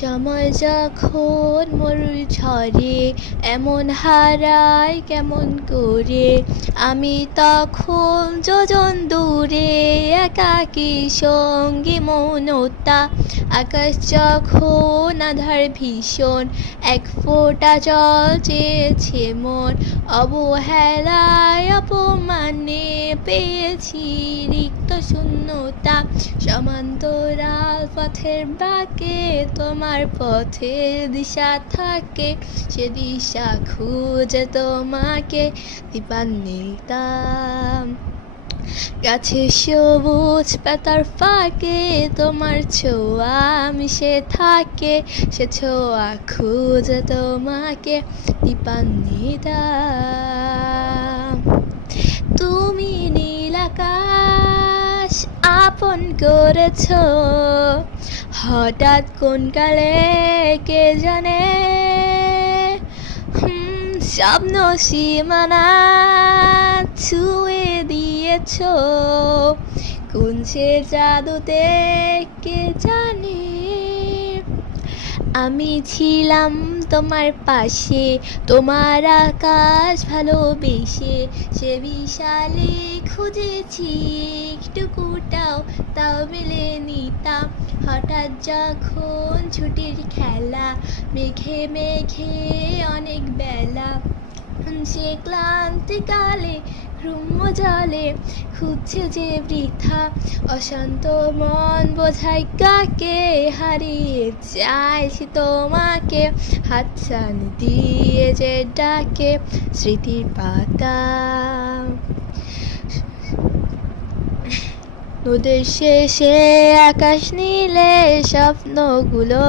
সময় যখন মরুর ঝরে এমন হারায় কেমন করে, আমি তখন যোজন দূরে একাকী সঙ্গী মৌনতা। আকাশ যখন আঁধার ভীষণ, এক ফোঁটা জল চেয়েছে মন, অবহেলায় অপমানে পেয়েছি রিক্ত শূন্যতা। সমান্তরাল পথের বাঁকে তোমার পথের দিশা থাকে, সে দিশা খুঁজে তোমাকে দীপান্বিতা। গাছে সবুজ পাতার ফাঁকে তোমার ছোঁয়া মিশে থাকে, সে ছোঁয়া খুঁজে তোমাকে দীপান্বিতা। তুমি নীল আকাশ আপন করেছ, হঠাৎ কোন কালে কে জানে। স্বপ্ন সীমানা ছুঁয়ে দিয়েছ, কোন সে জাদুতে কে জানে। আমি ছিলাম তোমার পাশে, তোমার আকাশ ভালোবেসে, সে বিশালে খুঁজেছি একটুকুটাও, তাও মেলেনি তা। হঠাৎ যখন ছুটির খেলা, মেঘে মেঘে অনেক বেলা, সে ক্লান্তিকালে ঘুম জলে খুঁজছে যে বৃথা। অশান্ত মন বোঝাই কাকে, হারিয়ে চাইছি তোমাকে হাতছানি দিয়ে যে ডাকে স্মৃতির পাতা। নদীর শেষে আকাশ নীলে স্বপ্নগুলো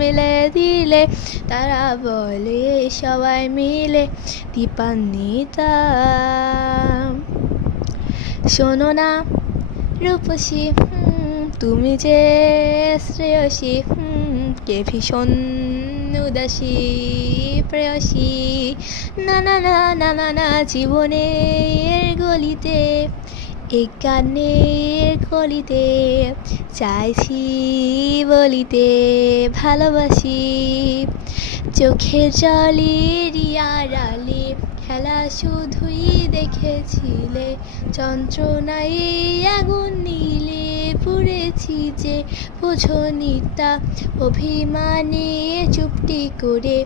মিলে দিলে, তারা বলে সবাই মিলে দীপান্বিতা। শোনো না রূপসী, তুমি যে শ্রেয়সী, কে ভীষণ উদাসী প্রেয়সী। না না না না না না, জীবনের গলিতে এই গানের কলিতে চাইছি বলিতে ভালোবাসি। চোখের জলের আড়ালে খেলা শুধুই দেখেছিলে, যন্ত্রণায় আগুন নীলে পুড়েছি যে বোঝনি তা। অভিমানে চুপটি করে